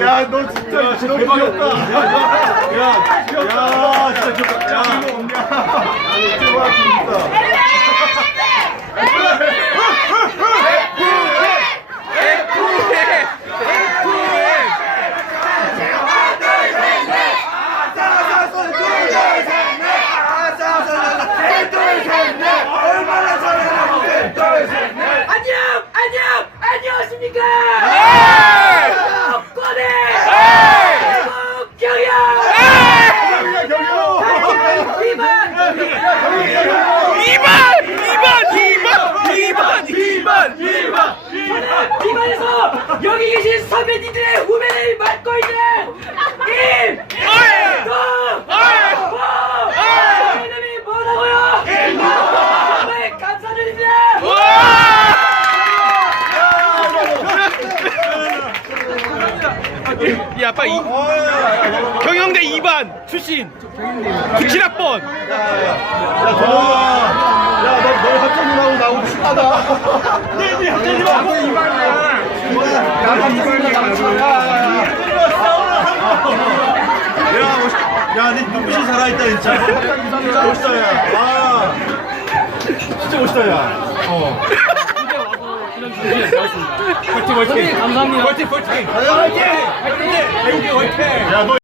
야, 너 진짜 너무 귀엽다. 야, 야, 야, 진짜 귀엽다. 야, 이거 없냐? 대박, 진짜. 안녕! 안녕! 안녕하십니까! 꺼내! 대국 경영! 야, 경영! 비만! 2번! 2번! 2번! 2번! 비만에서 여기 계신 선배님들의 후배를 맡고 있는 김! 동! 보! 이름이 뭐라고요? 정말 감사드립니다! 이 아빠 이, 경영대 2반 출신 97학번 야, 동호아. 야, 너, 너 학생님하고 나오고 친하다. 네, 네, 학생님하고. 나도 이발이야. 야, 멋있- 야, 네 눈빛이 살아있다, 진짜. 멋있다, 야. 아. 진짜 멋있다, 야. 어. 화이팅 화이팅 감사합니다 화이팅 화이팅 화이팅 화이팅 화이팅! 야, 너